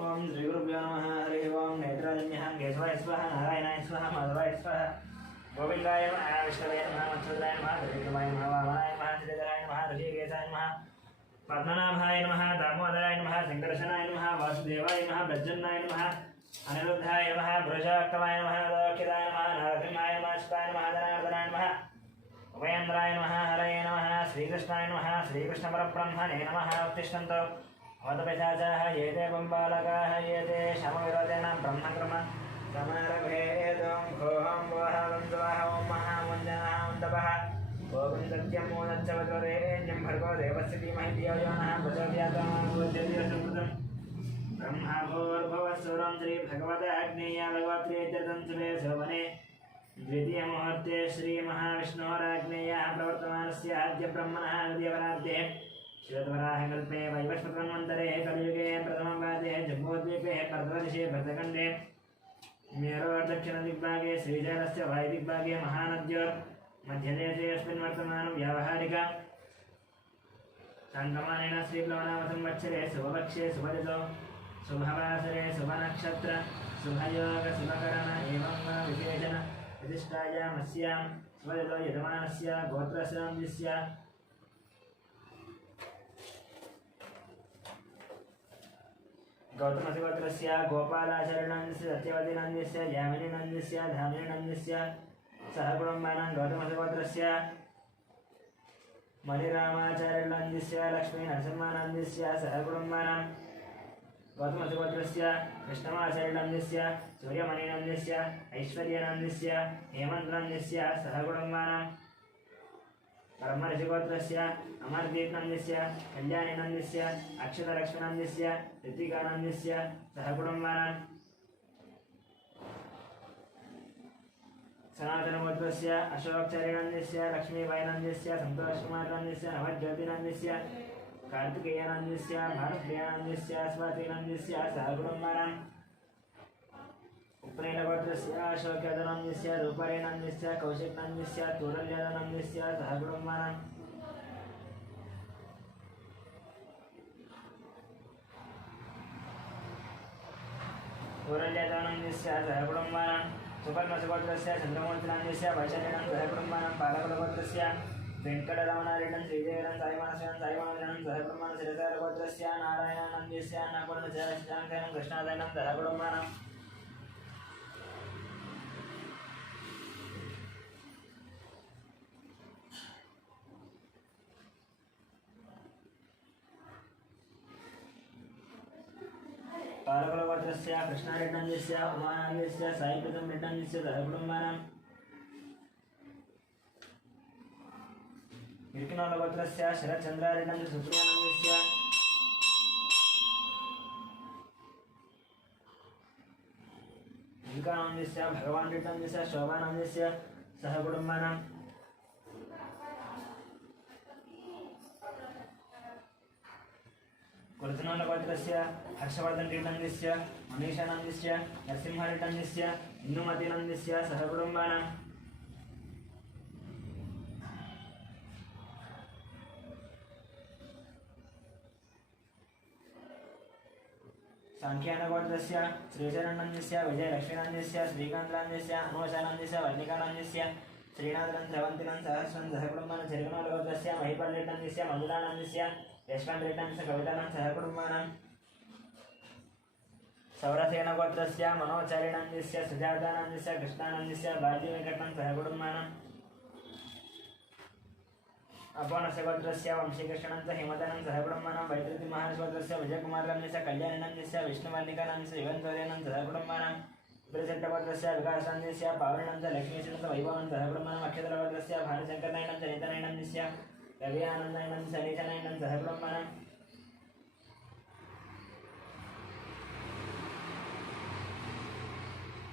ओम श्री गुरुभ्यो नमः। हरि ओम। नेत्राजन्यः केशवाय स्वाहा, नारायणाय स्वाहा, माधवाय स्वाहा, गोविंदाय नमः, विष्णवे नमः, मत्स्यधराय नमः, त्रिविक्रमाय नमः, वामनाय नमः, श्रीधराय नमः, ऋषिकेशाय नमः, पद्मनाभाय नमः, दामोदराय नमः, संकर्षणाय नमः, वासुदेवाय नमः, प्रजन्नाय नमः, अनिरुद्धाय नमः, पुरुषोत्तमाय नमः, लोकिताय नमः, नरसिंहाय नमः, शिवाय नमः, जनार्दनाय नमः, उभयेन्द्राय नमः, हरये नमः, श्रीकृष्णाय नमः, श्रीकृष्णपरब्रह्मणे नमः। उत्तिष्ठन्तु वदपिशाचाः ये ते बम्बालकाः ये ते शमविरोधेन ब्रह्मक्रम समारभेदं खोहं वहं स्वाह ॐ महामञ्जनः मन्दपः ओं सत्यं मोदच्चवद्वरेण्यं भर्गो देवस्य धीमहि धियो यो नः प्रचोदयात् ब्रह्मा भूर्भुवस्सुरं श्रीभगवदग्नेयालगोत्रेत्यर्थं सुरे शोभने द्वितीयमुहूर्ते श्रीमहाविष्णोराग्नेयः प्रवर्तमानस्य आद्यब्रह्मणः द्वितीयपरार्धे शिवद्वराहकल्पे वैवस्वतन्वन्तरे कलियुगे प्रथमपादे जम्बूद्वीपे प्रथमदिशे भरतखण्डे मेरोर्दक्षिणदिग्भागे श्रीशैलस्य वायुदिग्भागे महानद्योर्मध्यदेशे अस्मिन् वर्तमानं व्यावहारिक सङ्गमानेन श्रीप्लवनाम संवत्सरे शुभपक्षे शुभऋतौ शुभवासरे शुभनक्षत्र शुभयोग शुभकरण एवं विशेषण प्रतिष्ठायामस्यां शुभऋतौ यजमानस्य गोत्रस्य गौतमशिवत्रस्य गोपालाचरणस्य सत्यवतीनन्दस्य यामिनीनन्दस्य धामिनीनन्दस्य सह कुटुम्बानां गौतमशिवत्रस्य मणिरामाचार्यनन्दस्य लक्ष्मीनरसिंहानन्दस्य सह कुटुम्बानां गौतमशिवत्रस्य कृष्णमाचार्यनन्दस्य सूर्यमणिनन्दस्य ऐश्वर्यनन्दस्य हेमन्तनन्दस्य सह कुटुम्बानां ब्रह्मऋषिगोत्रस्य अमरदीपनन्दस्य कल्याणीनन्दस्य अक्षतलक्ष्मीनन्दस्य ऋतिकानन्दस्य सह कुटुम्बानां सनातनगोत्रस्य अशोकचार्यनन्दस्य लक्ष्मीबाईनन्दस्य सन्तोषकुमारनन्दस्य नवज्योतिनन्दस्य कार्तिकेयनन्दस्य भारतप्रियानन्दस्य स्वातिनन्दस्य सह कुटुम्बानां उपनयनगोत्रस्य अशोकयादनन्दस्य रूपारेनन्दस्य कौशिकनन्दस्य तूरल्यादनन्दस्य सह कुटुम्बानां तूरल्यादनन्दस्य सह कुटुम्बानां सुपर्णसुगोत्रस्य चन्द्रमूर्तिनन्दस्य वैशालिनं सह कुटुम्बानां पालकुलगोत्रस्य वेङ्कटरमणारेणं श्रीदेवनं साईमानसनं साईमाननं सह कुटुम्बानां शिरसारगोत्रस्य नारायणानन्दस्य अन्नपूर्णचरणं कृष्णादयनं सह कुटुम्बानां पालकुलगोत्रस्य कृष्णारेड्डस्य उमानन्दस्य साईकृतं रेड्डस्य सह कुटुम्बानां विष्णुगोत्रस्य शरच्चन्द्रारेड्डस्य सुप्रियानन्दस्य विकानन्दस्य भगवान् रेड्डस्य शोभानन्दस्य सह कुटुम्बानां कुर्जनगोत्रस्य हर्षवर्धन रेड्डस्य मनीषानन्दस्य नरसिंहरेड्डस्य इन्दुमतीनन्दस्य सह कुटुम्बानां सांख्यानगोत्रस्य श्रीशरणन्दस्य विजयलक्ष्मीनन्दस्य श्रीकान्तनन्दस्य अनोषानन्दस्य वर्णिकानन्दस्य श्रीनाथनं स्रवन्तिनं सहस्रं सह कुटुम्बानां चरिकनगोत्रस्य महिपल्रेड्डस्य मधुरानन्दस्य यशवन्तरेड्डस्य कवितानां सह कुटुम्बानां सौरसेनगोत्रस्य मनोचार्यनन्दस्य सुजातानन्दस्य कृष्णानन्दस्य बाल्यवेङ्कटनं सह कुटुम्बानां अपोनस्यगोत्रस्य वंशीकृष्णनन्दस्य हेमदानं सह कुटुम्बानां वैद्युतिमहाराजगोत्रस्य विजयकुमारनन्दस्य कल्याणनन्दस्य विष्णुमल्लिकानन्दस्य युगन्धरेनं सह कुटुम्बानां उग्रचट्टगोत्रस्य विकासनन्दस्य पावननन्दस्य लक्ष्मीशनन्दस्य वैभवनं सह कुटुम्बानां अक्षतलगोत्रस्य भानुशङ्करनन्दस्य नीतनन्दस्य रविआनन्दनन्दस्य नीचनन्दस्य सह कुटुम्बानां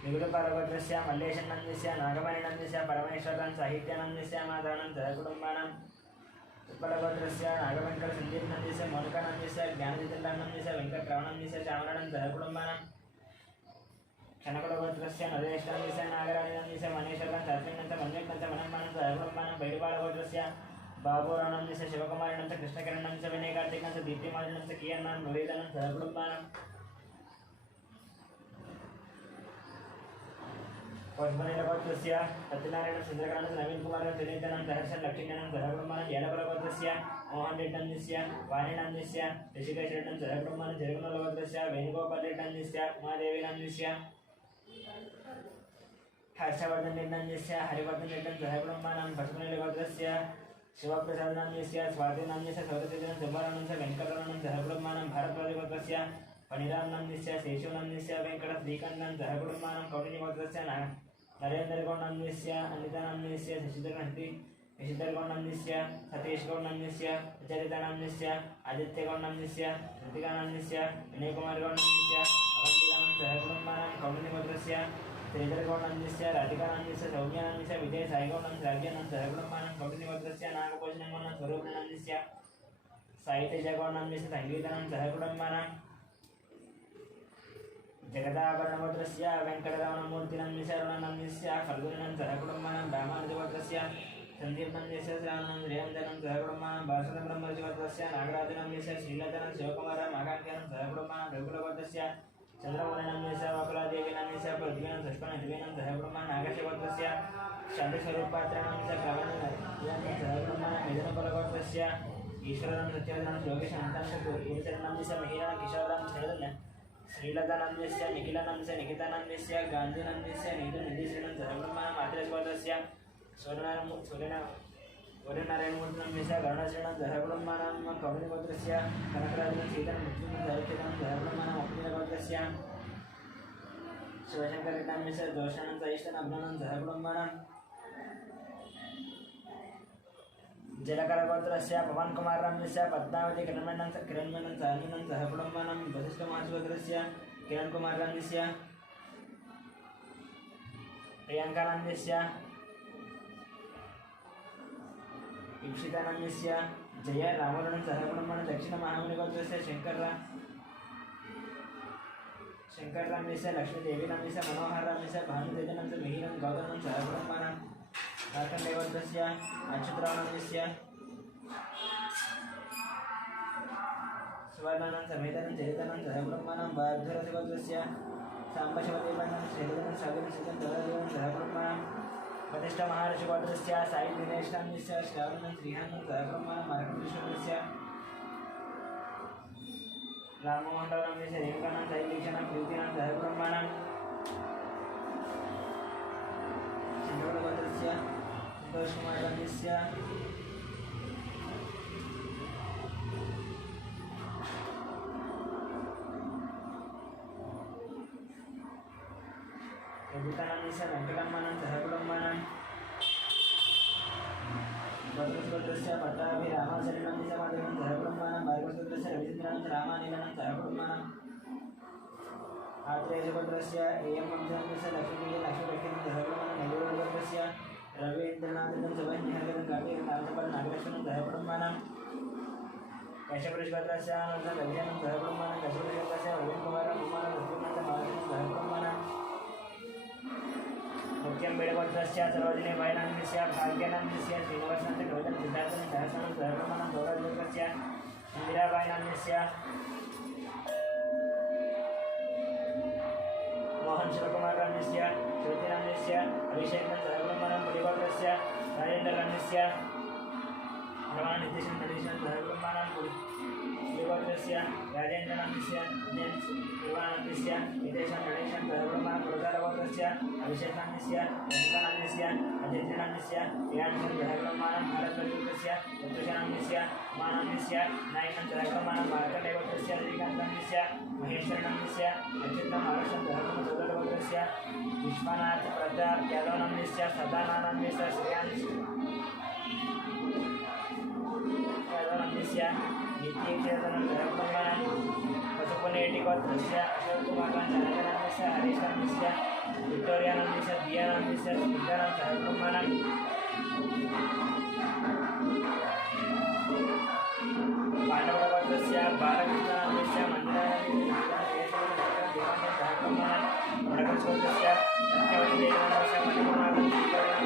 निगुडपालगोत्रस्य मल्लेशनन्दस्य नागमणिनन्दस्य परमेश्वरनं साहित्यानन्दस्य माधवानं सह कुटुम्बानां उत्पलगोत्रस्य नागवेङ्कटसन्दीपनन्दस्य मोनिकानन्दस्य ज्ञानजितनन्दस्य वेङ्कटरमणन्दस्य चामरानं सह कुटुम्बानां क्षणकुलगोत्रस्य नरेशनन्दस्य नागराजनन्दस्य मनीश्वरनं शास्त्रिनन्दस्य मन्विकनन्दस्य मनम्मानं सह कुटुम्बानां बैरुपालगोत्रस्य बाबूरानन्दस्य शिवकुमारनन्दस्य कृष्णकिरणनन्दस्य विनयकार्तिकनन्दस्य दीप्तिमालिनन्दस्य कियन्नां निवेदनं सह कुटुम्बानां पशुपतिनगोत्रस्य सत्यनारायण चंद्रकांत नवीन कुमार दिनेशनंद हर्षन लक्ष्मीनंद सहकुटुंबानं यादवनगोत्रस्य मोहन रेड्डन्निस्य वाणिनंदिस्य ऋषिकेश रेड्डन सहकुटुंबानं जरगुणनगोत्रस्य वेणुगोपाल रेड्डन्निस्य उमादेवीनंदिस्य हर्षवर्धन रेड्डन्निस्य हरिवर्धन रेड्डन सहकुटुंबानं पशुपतिनगोत्रस्य शिवप्रसादनंदिस्य स्वातिनंदिस्य सौरचंद्रन सुब्बानंद वेंकटरमण सहकुटुंबानं भारतवर्धगोत्रस्य पणिरामनंदिस्य शेषुनंदिस्य वेंकट श्रीकंदन सहकुटुंबानं कौटिन्यगोत्रस्य नरेंद्रगौडनंदिस्य अनितानंदिस्य शशिधरगौडनंदिस्य सतीशगौडनंदिस्य चरितानंदिस्य आदित्यगौडनंदिस्य ऋतिकानंदिस्य विनयकुमारगौडनंदिस्य अवंतिकानंद सहकुटुंबानं कौटिन्यगोत्रस्य श्रीधरगौडनंदिस्य राधिकानंदिस्य सौम्यानंदिस्य विजय साईगौडनंद राज्यानंद सहकुटुंबानं कौटिन्यगोत्रस्य नागभूषणगौडनंद स्वरूपनंदिस्य साहित्यजगौडनंदिस्य संगीतानंद सहकुटुंबानं जगदाभरणगोत्रस्य वेंकटरमणमूर्तिनंदिस्य अरुणनंदिस्य फल्गुनंद सहकुटुंबानं रामानुजगोत्रस्य संदीपनंदिस्य श्रावणं रेवंदनं सहकुटुंबानं भास्करब्रह्मगोत्रस्य नागराजनंदिस्य श्रीलतानं शिवकुमार मागाख्यानं सहकुटुंबानं रघुकुलगोत्रस्य चंद्रमौळिनंदिस्य वकुलादेवीनंदिस्य पृथ्वीनं पुष्पनदिवेनं सहकुटुंबानं नागेशगोत्रस्य शान्तिस्वरूपपात्रनंदिस्य प्रवणनं सहकुटुंबानं मिथुनकुलगोत्रस्य ईश्वरनं सत्यवदनं योगेशनंदनं गुरुचरणंदिस्य महिलानं किशोरनं शरदनं श्रीलतानंदिस्य निखिलानंदिस्य निकितानंदिस्य गांधीनंदिस्य निधुनिधिश्रीनं सहकुटुंबानं मातृगोत्रस्य सूर्यनारायणमूर्तिनंदिस्य गरुडश्रीनं सहकुटुंबानं कौटिन्यगोत्रस्य कनकराजनं सीतनं मृत्युनं सहकुटुंबानं सहकुटुंबानं अप्रियगोत्रस्य शिवशंकरनंदिस्य दोषानं सहिष्णुनं अग्ननं सहकुटुंबानं जलकरगोत्रस्य पवनकुमारनंदिस्य पद्मावती किरणमणं सहनीनं सहकुटुंबानं वसिष्ठमहासुगोत्रस्य किरणकुमारनंदिस्य प्रियंकानंदिस्य इक्षितानंदिस्य जय रामवरणं सहकुटुंबानं दक्षिणमहामुनिगोत्रस्य शंकरनंदिस्य लक्ष्मीदेवीनंदिस्य मनोहरनंदिस्य भानुतेजनंदिस्य मिहिरं गौतमं सहकुटुंबानं मार्कण्डेयगोत्रस्य अच्युतरामनंदिस्य सुवर्णनं समेतनं चरितनं सहकुटुंबानं बाधुरसगोत्रस्य सांबशिवदेवानं श्रीधरनं सागरं सिद्धं दलदेवं सहकुटुंबानं वसिष्ठमहार्षिगोत्रस्य साई दिनेशनंदिस्य श्रावणं श्रीहानं सहकुटुंबानं मार्कण्डेयगोत्रस्य राममोहनरावनंदिस्य रेणुकानं साईदीक्षानं प्रीतिनं सहकुटुंबानं चंद्रगोत्रस्य संतोषकुमारनंदिस्य रघुतानंदिस्य वेंकटरमणं सहकुटुंबानं भद्रगोत्रस्य पट्टाभिरामाचरणंदिस्य माधवं सहकुटुंबानं भार्गवगोत्रस्य रविचंद्रानं रामानीलनं सहकुटुंबानं आत्रेयगोत्रस्य एयमंसनंदिस्य लक्ष्मीलक्ष्मीलक्ष्मीनं सहकुटुंबानं नेदुरगोत्रस्य रवीन्द्रनाथनं सवन्यहरनं गाभीरं नागपरं नागलक्ष्मणं सहकुटुंबानं कैशवृषगोत्रस्य आनन्दं रविजनं सहकुटुंबानं कैशवृषगोत्रस्य रवीन्द्रकुमारं कुमारं लक्ष्मीकान्तं महाराजं सहकुटुंबानं मुख्यंबेडगोत्रस्य सरोजिनी वायनंदिस्य भाग्यनंदिस्य श्रीनिवासनंद गौतम सिद्धार्थनं सहस्रनं सहकुटुंबानं गौरवगोत्रस्य इंदिराबाईनंदिस्य मोहन शिवकुमारनंदिस्य श्रुतिनंदिस्य अभिषेकनं सहकुटुंबानं पुलिगोत्रस्य राजेन्द्रनंदिस्य रमानिधिशं नदीशं सहकुटुंबानं पुलिगोत्रस्य राजेन्द्रनंदिस्य निर्वाणनंदिस्य नितेशं गणेशं सहकुटुंबानं पुरकारगोत्रस्य अभिषेकनंदिस्य वेंकटनंदिस्य अजित्रनंदिस्य यानचं सहकुटुंबानं भारतवर्धगोत्रस्य चतुर्षनंदिस्य उमानंदिस्य नायकं सहकुटुंबानं मार्कण्डेयगोत्रस्य श्रीकान्तनंदिस्य महेश्वरनंदिस्य अच्युतं महाराष्ट्रं सहकुटुंबसोदरगोत्रस्य विश्वनाथ प्रताप यादवनंदिस्य सदानंदिस्य यादवनंदिस्य नित्यक्षेत्रनं सहकुटुंबानं पशुपतिनेटिगोत्रस्य अशोककुमारनंदिस्य हरीशनंदिस्य विक्टोरियानंदिस्य दियानंदिस्य सिद्धानं सहकुटुंबानं पांडवगोत्रस्य बालकृष्णनंदिस्य मंदिरानंदिस्य सहकुटुंबानं वडगोत्रस्य सत्यवतीदेवानंदिस्य मणिकुमारनंदिस्य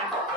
Thank you.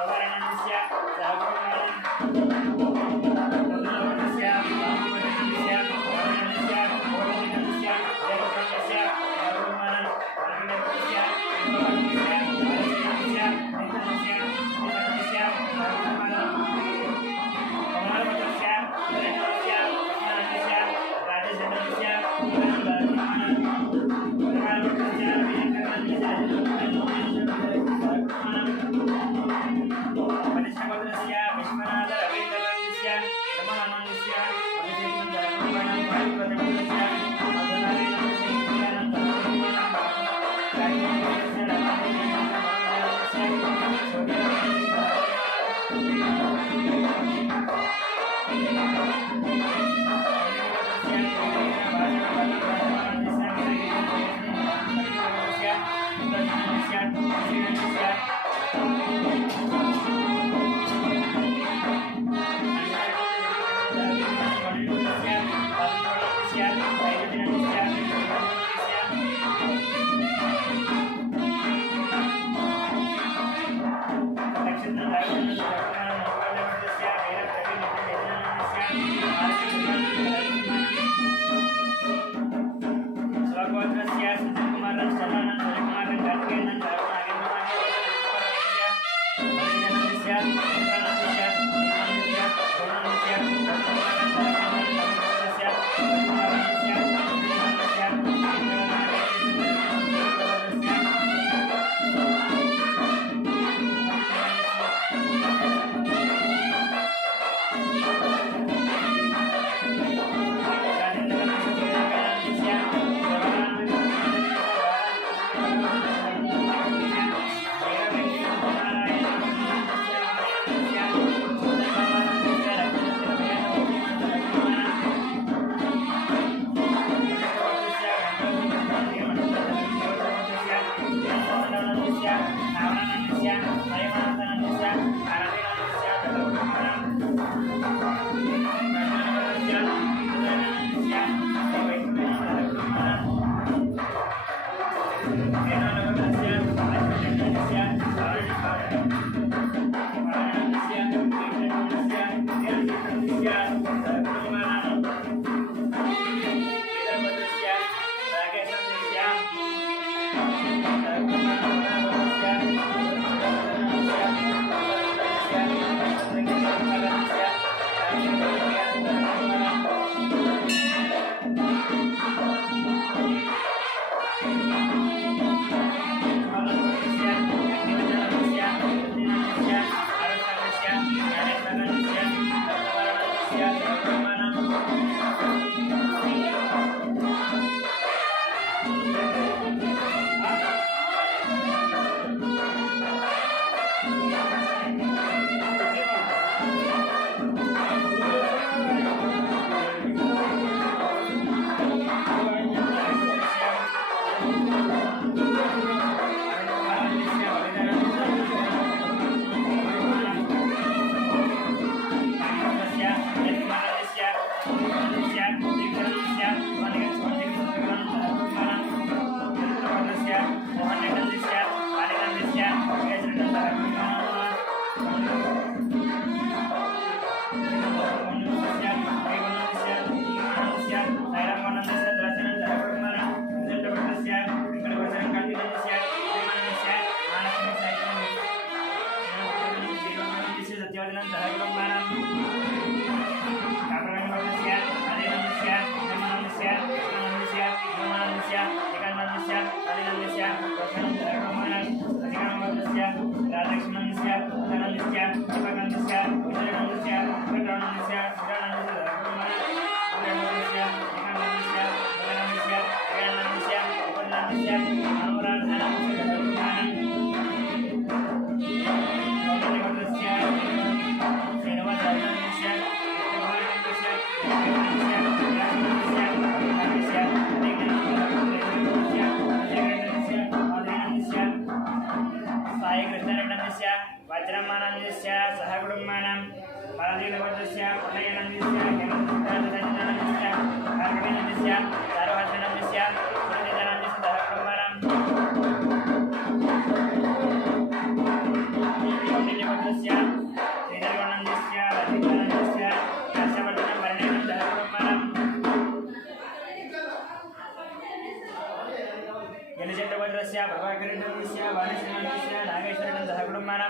कुटुंबानां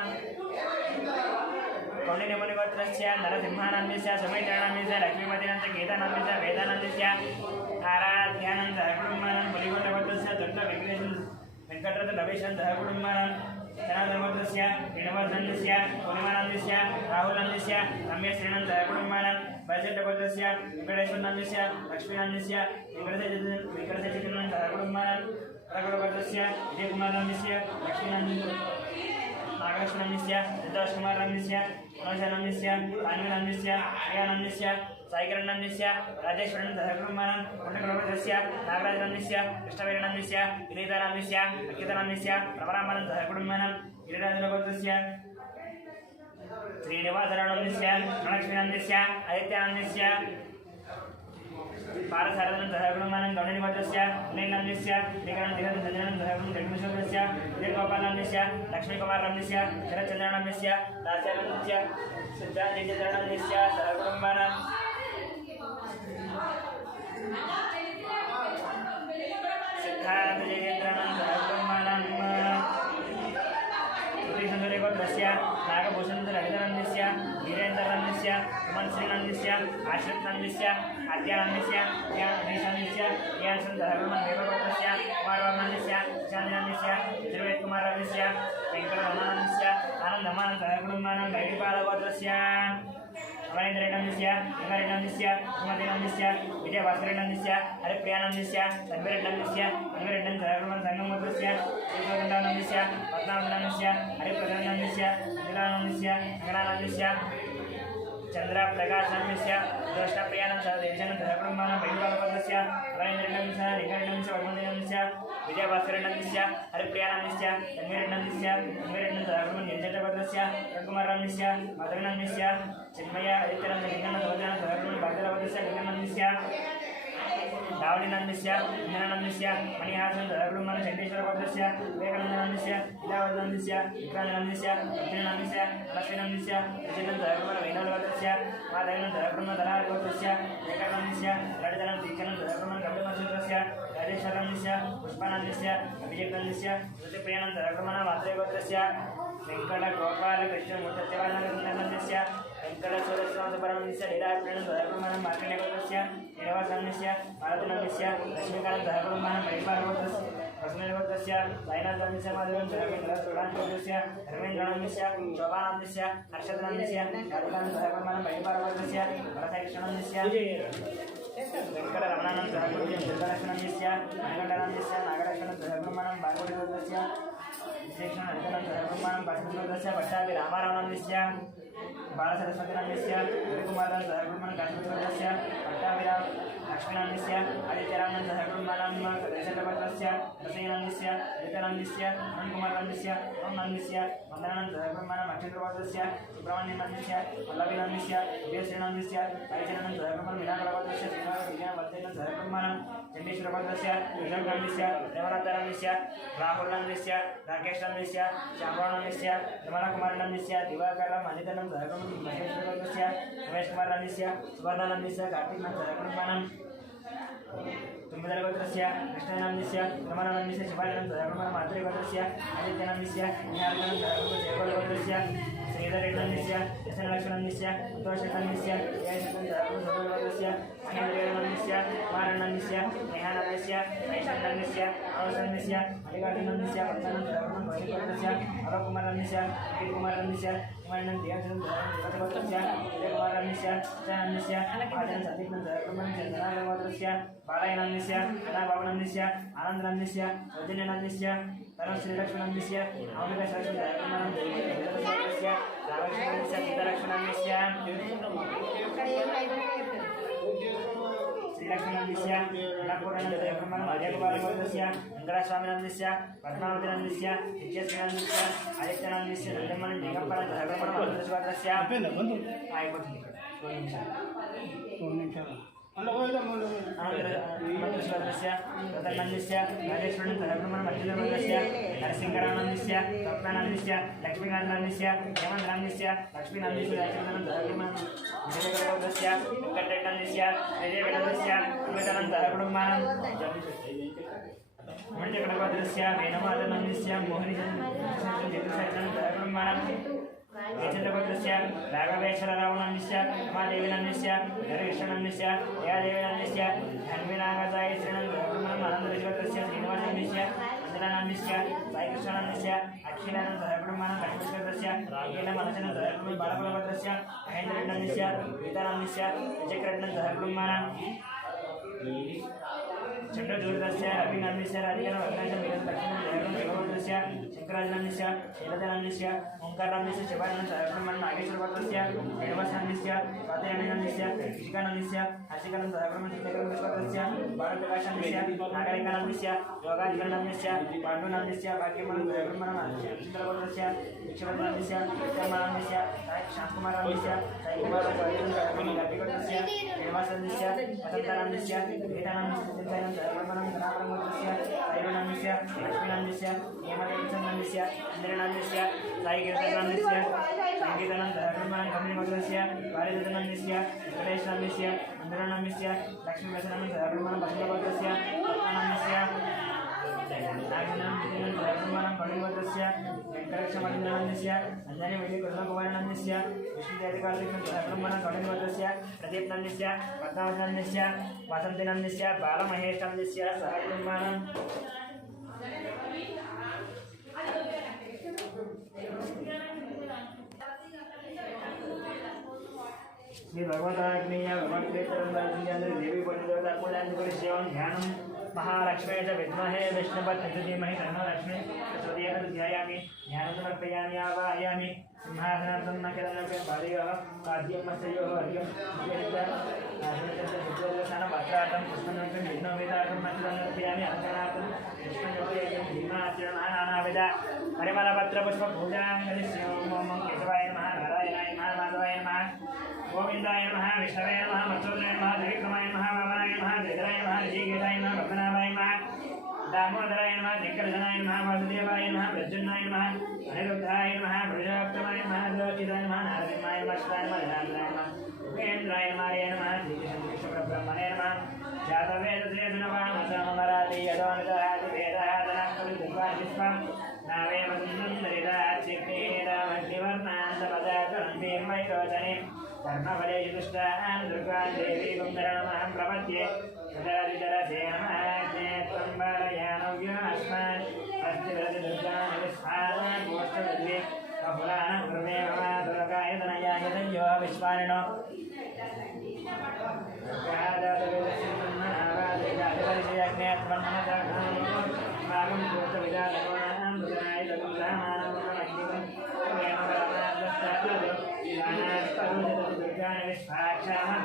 कौंडिन्यमुनिगोत्रस्य नरसिंहानन्दस्य सुमित्रानन्दस्य लक्ष्मीपतिनन्दस्य गीतानन्दस्य वेदानन्दस्य आराध्यानन्दः कुटुंबानां पुलिगोत्रगोत्रस्य वेंकटरथ रविशन्दः कुटुंबानां धनाधर्मोत्रस्य श्रीनिवासनन्दस्य पूर्णिमानन्दस्य राहुलनन्दस्य रम्यश्रीनन्दः कुटुंबानां वैशेषगोत्रस्य वेंकटेश्वरनन्दस्य लक्ष्मीनन्दस्य वेंकटशेखरनन्दः कुटुंबानां रघुगोत्रस्य विजयकुमारनन्दस्य लक्ष्मीनन्दस्य नागलक्ष्मणस्य संतोषकुमारनन्दस्य मनोजनन्दस्य पान्वीनन्दस्य प्रियानन्दस्य साईकरणनन्दस्य राजेश्वरनन्दः कुटुंबानां कुण्डकगोत्रस्य नागराजनन्दस्य कृष्णवीरनन्दस्य विनीतानन्दस्य अच्युतानन्दस्य रमरामानन्दः कुटुंबानां गिरिराजगोत्रस्य श्रीनिवासरानन्दस्य लक्ष्मीनन्दस्य आदित्यानन्दस्य पारसारनन्दः कुटुंबानां गौडनिगोत्रस्य नीलनन्दस्य निकरणधीरनन्दनन्दः जगदीश्वरस्य विजयगोपालनन्दस्य लक्ष्मीकुमारनन्दस्य शरच्चन्द्रनन्दस्य दास्यानन्दस्य सिद्धांजयचन्द्रनन्दस्य सहकुटुंबानां सिद्धार्थजयेन्द्रनन्दः कुटुंबानां गोत्रस्य नागभूषणधरनन्दस्य वीरेन्द्रनन्दस्य सुमनश्रीनन्दस्य आश्रितनन्दस्य आद्यानन्दस्य ज्ञानेशानन्दस्य ज्ञानसन्दर्भदेवगोत्रस्य कुमारवर्मनन्दस्य शान्तिनन्दस्य तिरुवेत्कुमारनन्दस्य वेंकटरमणानन्दस्य आनन्दमानन्दः कुटुंबानां गैडिपालगोत्रस्य अमरेन्द्रनन्दस्य गंगारेड्डनन्दस्य सुमतिनन्दस्य विजयभास्करेड्डनन्दस्य हरिप्रियानन्दस्य तन्वीरेड्डनन्दस्य तन्वीरेड्डनन्दः संगमगोत्रस्य श्रीगोविन्दानन्दस्य पद्मानन्दस्य हरिप्रसन्नन्दस्य अनिलानन्दस्य अंगनानन्दस्य चंद्रप्रकाशनन्दस्य ज्येष्ठप्रियानन्दस्य देवशनन्दः कुटुंबानां बैलगोत्रस्य अमरेन्द्रनन्दस्य निकरेड्डनन्दस्य वर्मदेवनन्दस्य विजयभास्करेड्डनन्दस्य हरिप्रियानन्दस्य तन्वीरेड्डनन्दस्य तन्वीरेड्डनन्दः निर्जटगोत्रस्य रघुकुमारनन्दस्य माधवनन्दस्य चिन्मय आदित्यनन्दलिङ्गनन्दः भागवतस्य लिङ्गनन्दस्य दावलीनन्दस्य इंद्रनन्दस्य मणिहासनन्दः कुटुंबानां चण्डीश्वरगोत्रस्य विवेकानन्दनन्दस्य इलावदनन्दस्य विक्रान्तनन्दस्य अर्जुननन्दस्य लक्ष्मीनन्दस्य रचिनन्दः कुटुंबानां वैनवगोत्रस्य माधवनन्दः कुटुंबधरागोत्रस्य वेंकटनन्दस्य ललितानन्दः कुटुंबानां गौतमसूत्रस्य राजेश्वरनन्दस्य पुष्पानन्दस्य अभिषेकनन्दस्य श्रुतिप्रियानन्दः कुटुंबानां मात्रेयगोत्रस्य वेंकटगोपालकृष्णमूर्तिदेवानन्दस्य वेंकटेश्वरस्वामिपरमस्य लीलाप्रियनन्दः कुटुंबानां मार्कण्डेयगोत्रस्य श्रीनिवासनन्दस्य भारतनन्दस्य लक्ष्मीकान्तः कुटुंबानां परिपालगोत्रस्य वसुमेधगोत्रस्य साईनाथनन्दस्य माधवनन्दः कुटुंबानां धर्मेन्द्रनन्दस्य शोभानन्दस्य हर्षदनन्दस्य राधिकानन्दः कुटुंबानां परिपालगोत्रस्य भरतकृष्णनन्दस्य वेंकटरमणानन्दः दुर्गालक्ष्मणस्य नीलकण्ठनन्दस्य नागलक्ष्मणन्दः कुटुंबानां भागवतगोत्रस्य विशेषणनन्दनन्दः कुटुंबानां भास्करगोत्रस्य भट्टाभि रामारावनन्दस्य बालसरस्वतीनन्दस्य रविकुमारनन्दः कुटुंबानां काश्मीरगोत्रस्य भट्टाभिराम लक्ष्मीनन्दस्य आदित्यरामनन्दः कुटुंबानां देशगोत्रस्य रसैनन्दस्य ललितानन्दस्य अरुणकुमारनन्दस्य ओमनन्दस्य वन्दनानन्दः कुटुंबानां अक्षयगोत्रस्य सुब्रह्मण्यनन्दस्य वल्लभीनन्दस्य विजयश्रीनन्दस्य हरिचरणनन्दः कुटुंबानां मीनागोत्रस्य श्रीनिवासवर्धनन्दः कुटुंबानां चण्डीश्वरगोत्रस्य विजयनन्दस्य देवनाथनन्दस्य राहुलनन्दस्य राकेशनन्दस्य श्यामरावनन्दस्य विमलकुमारनन्दस्य दिवाकर अनितानन्दः महेश्वरगोत्रस्य रमेशकुमारनन्दस्य सुवर्णानन्दस्य कार्तिकनन्दः कुटुंबानां तुम्बिदलगोत्रस्य कृष्णानन्दस्य रमणानन्दस्य शिवानन्दः कुटुंबानां मातृगोत्रस्य आदित्यनन्दस्य निहारनन्दः जयगोत्रस्य श्रीधरेड्डनन्दस्य यशलक्ष्मणन्दस्य संतोषनन्दस्य जयशन्दः कुटुंबगोत्रस्य अनिन्द्रेनन्दस्य कुमारनन्दस्य नेहानन्दस्य वैशनन्दस्य अवसनन्दस्य मल्लिकार्जुनन्दस्य वत्सनन्दः कुटुंबगोत्रस्य अरकुमारनन्दस्य कुमारनन्दस्य कुमारनन्दस्य विजयकुमारनन्दस्य आदन सतीनन्दः कुटुंबगोत्रस्य बालयनन्दस्य कलाबाबुनन्दस्य आनन्दनन्दस्य रजनीनन्दस्य तरुण श्रीलक्ष्मणन्दस्य अमृतश्रीलक्ष्मणन्दः कुटुंबानां रामलक्ष्मणस्य सीतालक्ष्मणस्य श्रीलक्ष्मणस्य नागपूरनन्दः कुटुंबानां अजयकुमारगोत्रस्य वेंकटस्वामिनन्दस्य पद्मावतीनन्दस्य विजयश्रीनन्दस्य आदित्यनन्दस्य नन्दमणि निगमपरनन्दः कुटुंबानां अमृतश्रीगोत्रस्य आनन्दस्य रतनन्दस्य राजेश्वरनन्दः कुटुंबानां अर्जुनगोत्रस्य नरसिंहरावनन्दस्य स्वप्नानन्दस्य लक्ष्मीकान्तनन्दस्य हेमन्तनन्दस्य लक्ष्मीनन्दस्य राजेन्द्रनन्दः कुटुंबानां विजयगोत्रस्य वेंकटेशनन्दस्य विजयवेदनन्दस्य अमृतानन्दः कुटुंबानां मणिजगोत्रस्य वेणुमाधवनन्दस्य मोहिनीचन्द्रनन्दः कुटुंबानां राघवेश्वर रावणस्य महादेवीनस्य हरिकृष्णनस्य दयादेवीनस्य धन्वीनागताय श्रीनन्दब्रह्मणमनन्दरिश्वरस्य श्रीनिवासनस्य अञ्जनानस्य साईकृष्णनस्य अखिलानन्दब्रह्मणं लक्ष्मीश्वरस्य रागेणमनसनन्दब्रह्म बालकुलभद्रस्य महेन्द्रनस्य गीतानन्दस्य विजयकृष्णन्दब्रह्मणं चंद्रदूरदस्य अभिनन्दस्य राधिकानन्दस्य लक्ष्मीनन्दस्य शंकराजनन्दस्य शैलजनन्दस्य ओंकारनन्दस्य शिवानन्दस्य ब्रह्मण नागेश्वरभद्रस्य श्रीनिवासनन्दस्य स्वातिनन्दस्य ऋषिकानन्दस्य हर्षिकानन्दस्य ब्रह्मण चित्रकर्मश्वरस्य बालप्रकाशनन्दस्य नागरिकानन्दस्य योगाधिकरणस्य पाण्डुनन्दस्य भाग्यमनन्दस्य ब्रह्मण चित्रभद्रस्य विक्षभद्रस्य विक्रमानन्दस्य शांतकुमारनन्दस्य साईकुमारस्य श्रीनिवासनन्दस्य वसंतानन्दस्य गीतानन्दस्य धनापरमस्य साईनन्दस्य लक्ष्मीनन्दस्य हेमदेवचन्दस्य इंद्रनन्दस्य साईकीर्तनन्दस्य संगीतानन्दस्य ब्रह्मण कमलिमधुरस्य वारिदनन्दस्य वेंकटेशनन्दस्य इंद्रनन्दस्य लक्ष्मीवसनन्दस्य ब्रह्मण बसवभद्रस्य रत्नानन्दस्य नागनन्दस्य कलिभद्रस्य वेंकटेशमलिन्द्रनन्दस्य अंजनी विजयकृष्णकुमारनन्दस्य विष्णुदेवकार्तिकस्य ब्रह्मण कलिभद्रस्य प्रदीपनन्दस्य पद्मावतनन्दस्य वसंतिनन्दस्य बालमहेशनन्दस्य सहब्रह्मणं श्री भगवताग्नेय भगवत्प्रेतरंदर देवी पंडितोदा कुलांकुरिश्यं ध्यानं महालक्ष्मी च विद्महे विष्णुपत्नी धीमहि तन्नो लक्ष्मी प्रचोदयात् ध्यायामि ध्यानं समर्पयामि आवाहयामि सिंहासनार्थं न किरणस्य भार्यः काद्यं मत्स्योः अर्घ्यं आसनस्य पुष्पनोक्तं विघ्नोवेदार्थं मत्समर्पयामि अलङ्कारार्थं पुष्पयोगयज्ञं भीमाचरणनानाविध परिमलपत्रपुष्पपूजां करिष्यामि ओम केशवाय नमः नारायणाय नमः माधवाय नमः गोविंदाय नमः विष्णवे नमः मत्स्योदराय नमः त्रिविक्रमाय नमः वामनाय नमः जयराय नमः ऋषिकेशाय नमः पद्मनाभाय नमः दामोदराय नमः दिक्करजनाय नमः वासुदेवाय नमः प्रद्युम्नाय नमः अनिरुद्धाय नमः प्रजापतये नमः लोकिताय नमः नारसिंहाय नमः शिवाय नमः जनार्दनाय नमः उपेन्द्राय नमः श्रीकृष्णब्रह्मणे नमः जातवेदश्रेधनवामसमराति यदोनितहाति वेदः धनः नावे वसुन्दरिदाचिग्नेरामग्निवर्णान्तपदाकरन्तीर्मैरोचने कर्णफले दुष्टां दुर्गां देवीं शरणमहं प्रपद्ये जलधिजलसेनमाज्ञेत्वम्बरयानव्योऽस्मान् अस्तिरतिदुर्गान् विस्फारान् गोष्ठविद्वे कपुलानं कृते मम दुर्गाय तनयाय तयो विश्वानिनो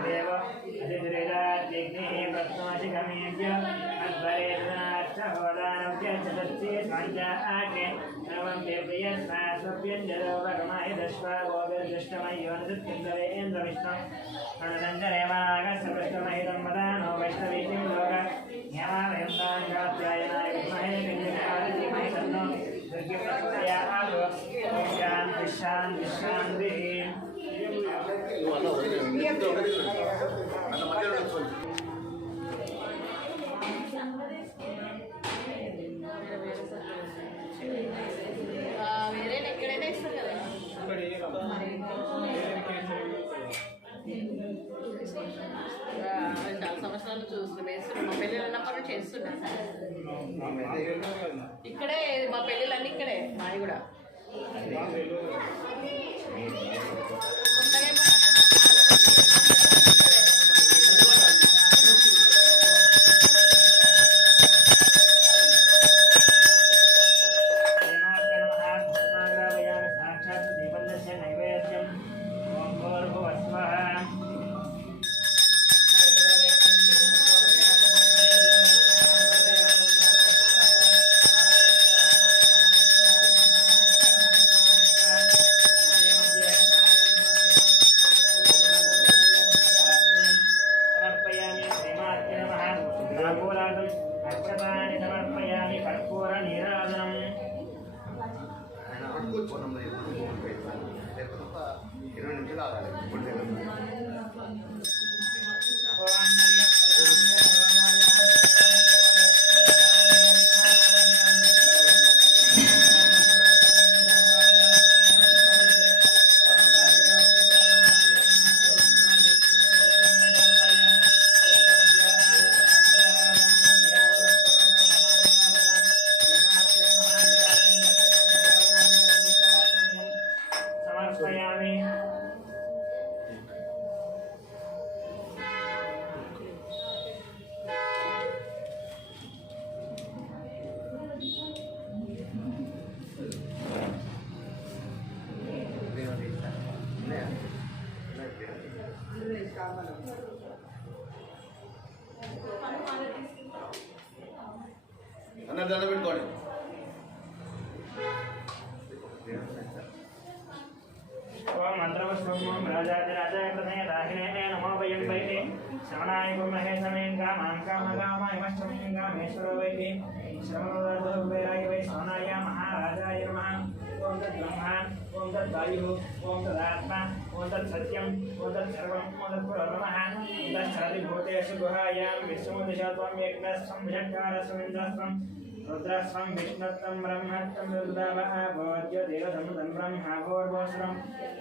देव अधिदुरिदाग्निः प्रत्नोऽधिगम्यज्ञ अध्वरेणार्थहोदानव्य चतुर्थी स्वाञ्जाग्ने सर्वं देव्यस्मास्वप्यञ्जलो भगमाय दश्वा गोविर्दुष्टमयो नृत्युन्दरेन्द्रविष्णु प्रणदञ्जनेमागस्य पृष्ठमहितं वदानो वैष्णवीतिं लोक ह्यमावयन्ताञ्जात्यायनाय विद्महे विद्युतादिधीमहि तन्नो दुर्गप्रचोदयात् शान्तिः शान्तिः వేరే ఎక్కడైనా ఇస్తారు కదా చాలా సంవత్సరాలు చూస్తున్నాం వేస్తున్నాం మా పెళ్ళిళ్ళు అన్నప్పటి నుంచి చేస్తున్నాం ఇక్కడే మా పెళ్ళిళ్ళన్నీ ఇక్కడే మాది కూడా అందరు దండ పెట్టుకోండి. ओम मंत्रवस्वं राजाधिराजाय प्रथमे राहिणे नमो वयं वैते श्रवणाय कुर्महे समेन कामां कामकामायमष्टमीं कामेश्वरो वैते श्रवणोदर्भुवेराय वै श्रवणाय महाराजाय नमः ओम तद्ब्रह्मा ओम तद्वायुः ओम तदात्मा ओम तत्सत्यं ओम तत्सर्वं ओम तत्पुरर्नमः तच्छरति भूतेषु गुहायां विश्वमुदिशत्वं यज्ञस्त्वं विषट्कारस्त्वं इन्द्रस्त्वं रुद्रस्वं विष्णुत्वं ब्रह्मत्वं रुद्रावः भोज्य देवसमुदं ब्रह्माभोर्भोस्वरम्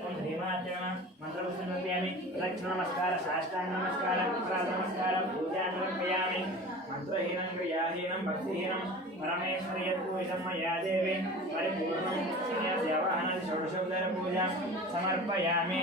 ओम धीमाचरण मंत्रपुष्पयामि प्रदक्षिण नमस्कार साष्टांग नमस्कार अपराध नमस्कार पूजा समर्पयामि मंत्रहीनं क्रियाहीनं भक्तिहीनं परमेश्वरीयपूजं मया देवी परिपूर्णं श्रीयदेवाहनं षोडशोपचार पूजा समर्पयामि